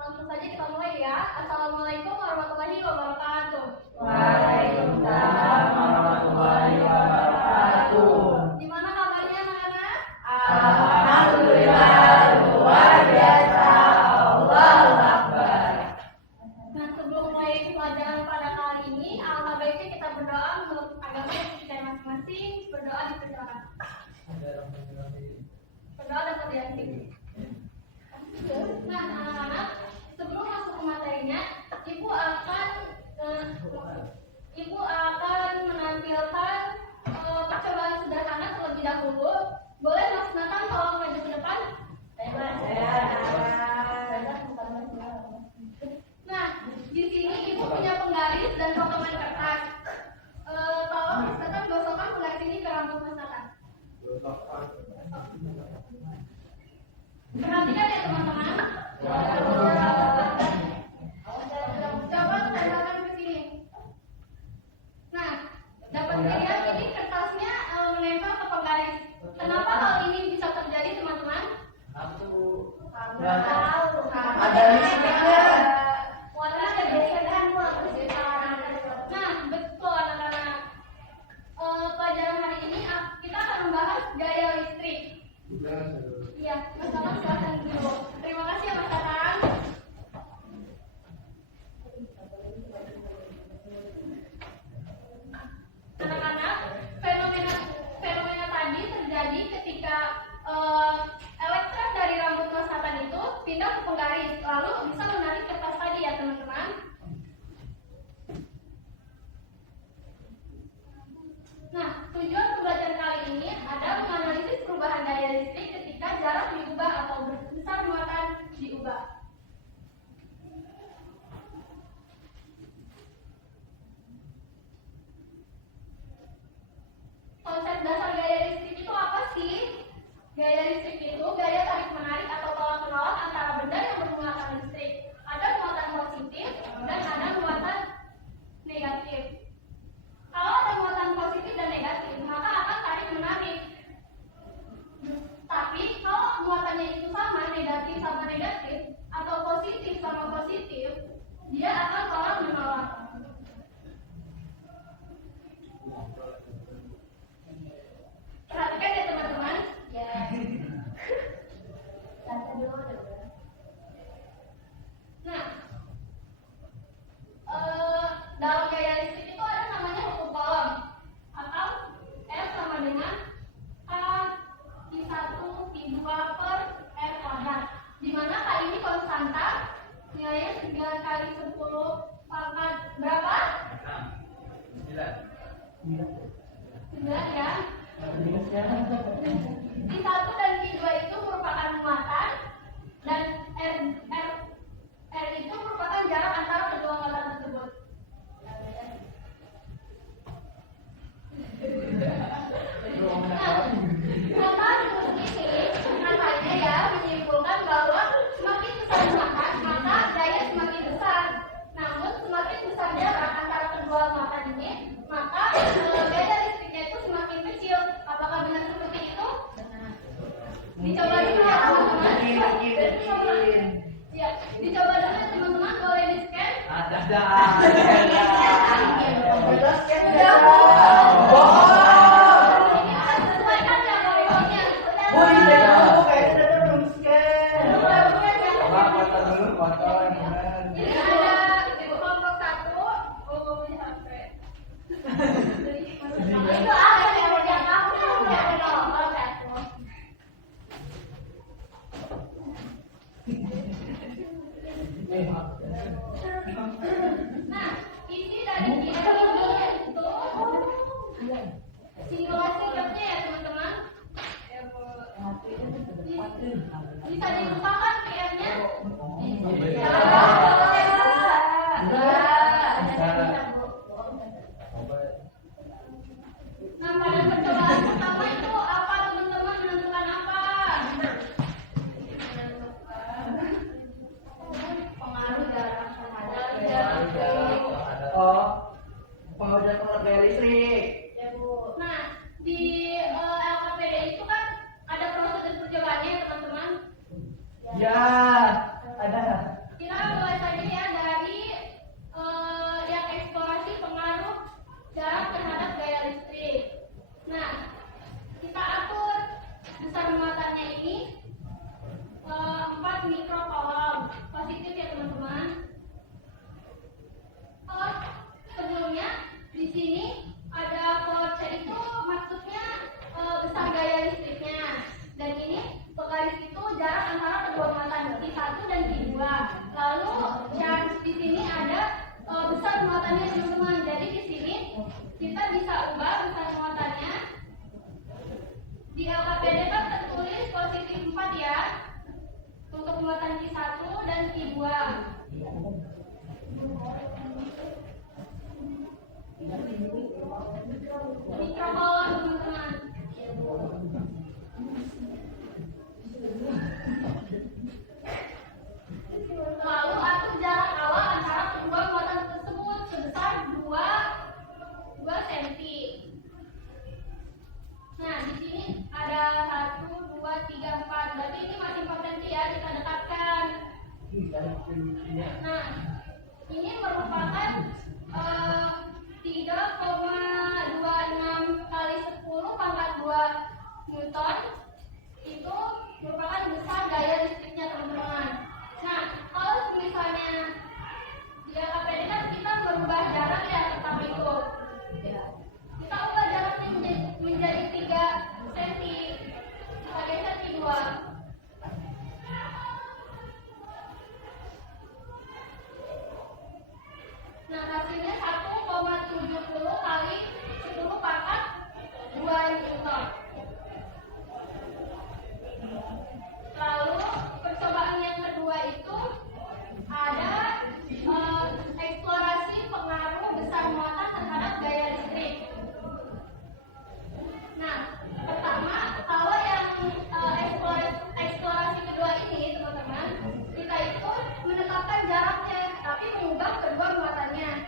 langsung saja kita mulai ya. Assalamualaikum warahmatullahi wabarakatuh. Waalaikumsalam warahmatullahi wabarakatuh. Gimana kabarnya anak-anak? Alhamdulillah luar biasa. Allahu Akbar. Nah, sebelum mulai pelajaran pada kali ini, alangkah baiknya kita berdoa untuk agar kita masing-masing. Berdoa dipersilakan. Berdoa dan berdialog. Nah, anak-anak, sebelum masuk ke materinya, Ibu akan menampilkan percobaan sederhana terlebih dahulu. Boleh Mas Nathan tolong maju ke depan? Nah, di sini Ibu punya penggaris dan potongan kertas. Tolong Mas Nathan gosokkan penggaris ini ke rambut Mas Nathan. Perhatikan ya teman-teman. Coba tempelkan ke sini. Nah, dapat dilihat ini kertasnya menempel ke penggaris. Kenapa hal ini bisa terjadi teman-teman? Ada listriknya. Warna ada gesekan. Nah, betul anak-anak. Pelajaran hari ini kita akan membahas gaya listrik. Iya, Mas Tatang silakan dulu. Terima kasih ya Mas Tatang. Anak-anak, fenomena tadi terjadi ketika elektron dari rambut Mas Tatang itu pindah ke penggaris, lalu bisa menarik kertas tadi ya teman-teman. Nah, tujuan pembelajaran kali ini ada menganalisis perubahan daya listrik ketika jarak diubah atau besar muatan diubah. Konsep dasar gaya listrik itu apa sih? Gaya listrik itu gaya tarik menarik atau tolak menolak antara benda yang menggunakan listrik. Ada muatan positif dan ada muatan negatif. Kalau ada muatan positif dan negatif, maka akan tarik menarik. Tapi kalau muatannya itu sama, negatif sama negatif, atau positif sama positif, dia akan tolak menolak. Perhatikan ya teman-teman. Ya. Nah, dalam gaya listrik itu ada namanya hukum Coulomb atau F sama dengan A I1 I2 per R kuadrat, di mana K ini konstanta, nilainya 9 kali 10 pangkat berapa? 9 ya. I1 dan I2 itu merupakan muatan dan R itu merupakan jarak antara kedua muatan tersebut. Nah, maka rumus ini katanya ya menyimpulkan bahwa semakin besar muatan maka daya semakin besar. Namun semakin besar jarak antara kedua muatan ini, maka gaya listriknya itu semakin kecil. Apakah benar seperti itu? Dicoba dulu ya teman-teman. Ya, dicoba dulu ya teman-teman. Boleh di scan? Nah, isi dari QR ini itu simulasi webnya ya teman-teman. Bisa dilupakan QR-nya? Nah, pada percobaan pertama itu apa teman-teman, menentukan apa? Pengaruh jarak sama Pengaruh terhadap gaya listrik. ya Bu. Nah, di LKPD itu kan ada prosedur percobaannya ya teman-teman. dan Q2. Mikrokolom teman-teman. Lalu atur jarak awal antara kedua muatan tersebut sebesar 2 cm. Nah, di sini ada 1, 2, 3, 4. Berarti ini masih 4 cm ya, kita dekatkan. Nah, ini merupakan 3,26 kali 10 pangkat 2 Newton. Itu merupakan besar daya listriknya teman-teman. Nah, kalau misalnya di LKPD kan kita merubah jarak ya pertama itu. Kita ubah jaraknya menjadi 3 cm. Kita geser di 2. Nah, hasilnya 1,70 kali 10 pangkat 2 Newton. Lalu percobaan yang kedua itu ada eksplorasi pengaruh besar muatan terhadap gaya listrik. Nah, pertama kalau yang eksplorasi kedua ini teman-teman, kita itu menetapkan jaraknya tapi mengubah kedua muatannya.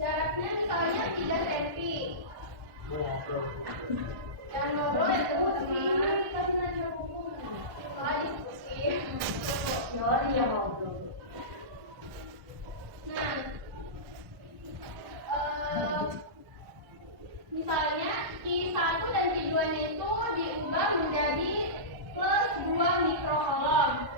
Jaraknya misalnya 3 cm. Jangan ngobrol ya teman-teman. Setelah diskusi. Sorry ya ngobrol. Nah, misalnya Q1 dan Q2-nya itu diubah menjadi plus 2 mikrokolom.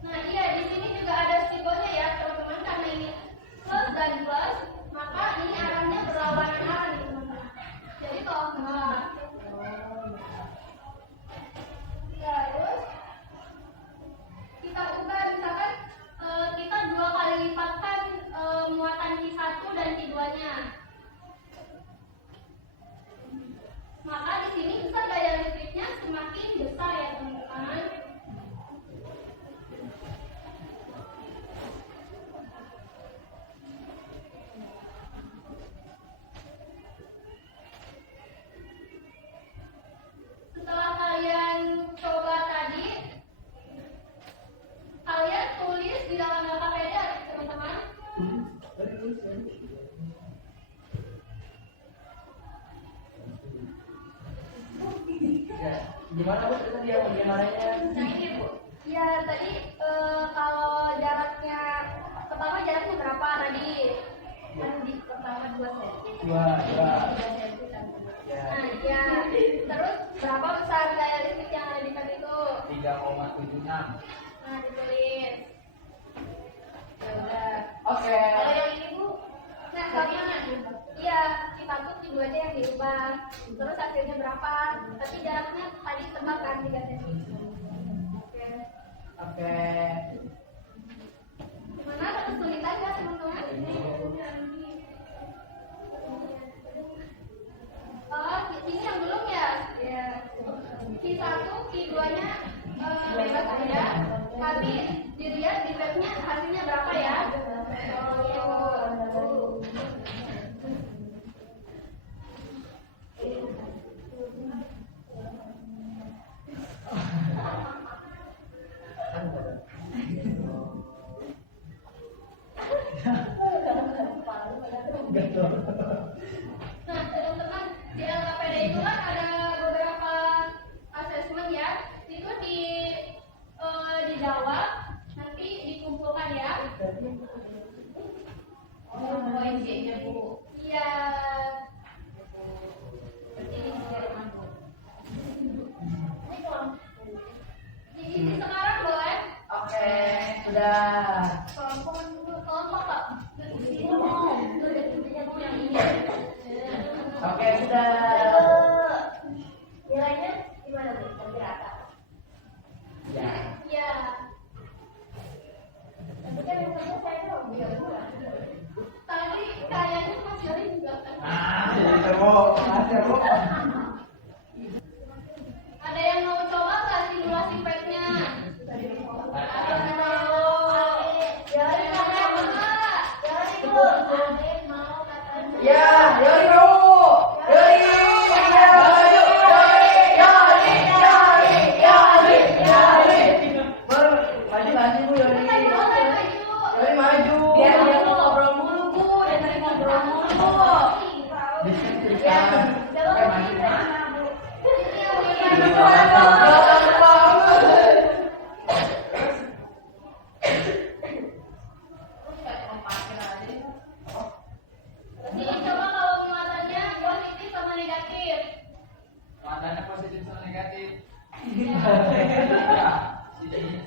Nah, iya di sini juga ada simbolnya ya teman-teman, karena ini plus dan plus, maka ini arahnya berlawanan arah nih teman-teman. Jadi kalau terus kita ubah misalkan kita 2 kali lipatkan muatan Q1 dan Q2-nya. Maka di sini besar daya listriknya semakin besar ya teman-teman. Setelah kalian coba tadi, kalian tulis di dalam LKPD teman-teman. Ya, gimana Bu? Tadi dia bagaimananya? Nah ini Bu, ya tadi kalau jaraknya, pertama jaraknya berapa tadi? Kan di pertama 2 cm. 2 3 cm. Ya. Nah ya, terus berapa besar daya listrik yang ada di tadi itu? 3,76. Nah ditulis. Ya udah. Oke. Kalau yang ini Bu, nah sama. Iya, kita tuh Q2 aja yang diubah. Terus hasilnya berapa? Tapi jaraknya tadi tebak kan 3 cm. Oke. Oke. Gimana ada kesulitan nggak teman-teman? Oh, ini yang belum ya? Ya. Q1, Q2-nya bebas aja. Tapi dilihat di webnya hasilnya berapa ya? Oh, Ya, sini.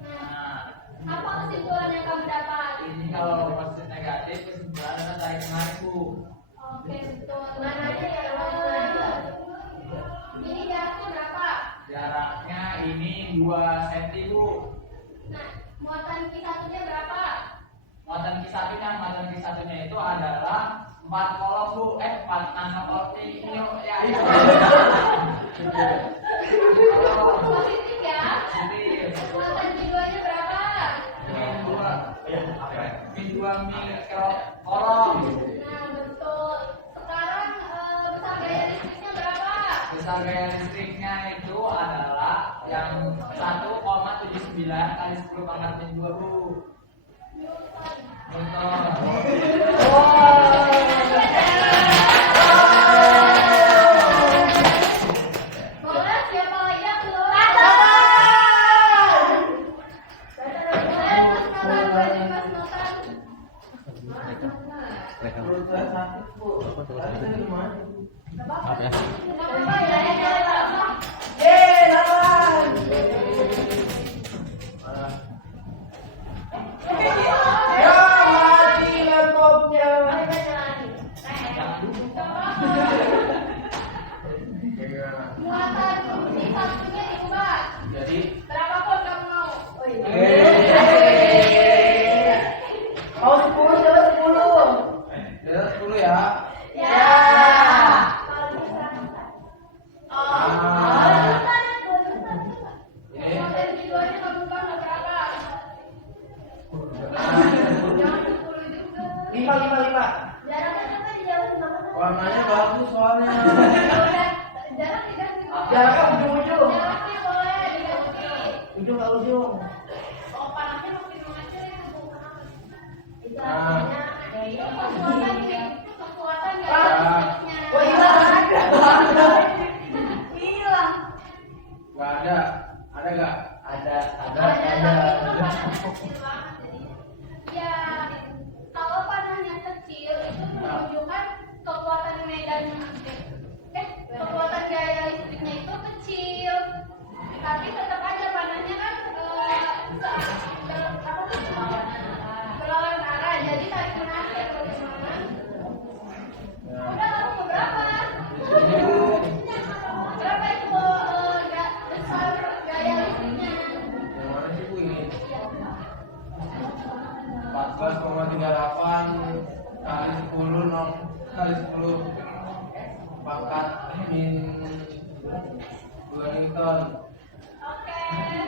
Nah, apa kesimpulan yang kamu dapat? Ini kalau positif negatif kesimpulannya kan tarik menarik Bu. Oke, betul. Mana aja ya? Ini jaraknya berapa? Jaraknya ini 2 cm Bu. Nah, muatan Q1-nya berapa? Muatan Q1-nya itu adalah 4 kolom Bu. 4 kolom ini ya. Positif ya? Positif. Muatan Q2-nya berapa? Min 2 kolom. Nah, betul. Sekarang besar gaya listriknya berapa? Besar gaya listriknya itu adalah yang 1,79 kali 10 pangkat min 2 Bu. Newton. Boleh siapa yang keluar? Muatan di satunya diubah. Jadi Berapa pun kamu mau? Mau 10 jalan 10. Jalan 10 ya. Ya. Kalau bisa. Ini Muatan keduanya kamu tambah berapa? Jangan 10 juga. 5. Jaraknya coba dijauhin banget. Warnanya bagus soalnya. Jarak diganti. Jaraknya ujung-ujung. Jaraknya boleh diganti. Ujung ke ujung. Oh, panasnya makin mengecil itu bukan apa? Itu Nah. artinya itu kekuatan sih. Kekuatan ya listriknya. Wah, hilang. Hilang. Enggak ada. Ada enggak? Ada tapi itu panasnya kecil banget jadinya. Ya, kalau panahnya kecil itu menunjukkan kekuatan medan kekuatan gaya listriknya itu kecil. Tapi tetap aja panahnya kan berlawan arah. Jadi tarik menarik bagaimana? Udah kamu mau berapa? Berapa itu besar gaya listriknya? Yang mana sih Bu ini? Iya. 14,38 kali 10 kali 10 pangkat min 2 Newton. Oke,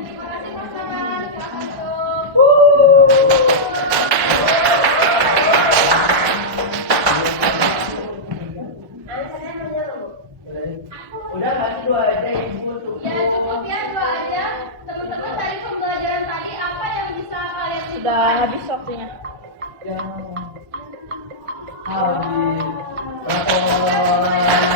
terima kasih pasangan. Silakan duduk. Udah kasih 2 aja Ibu tuh. Ya cukup ya 2 aja. Teman-teman dari pembelajaran tadi apa yang bisa kalian Sudah habis waktunya. Habis. Rapor.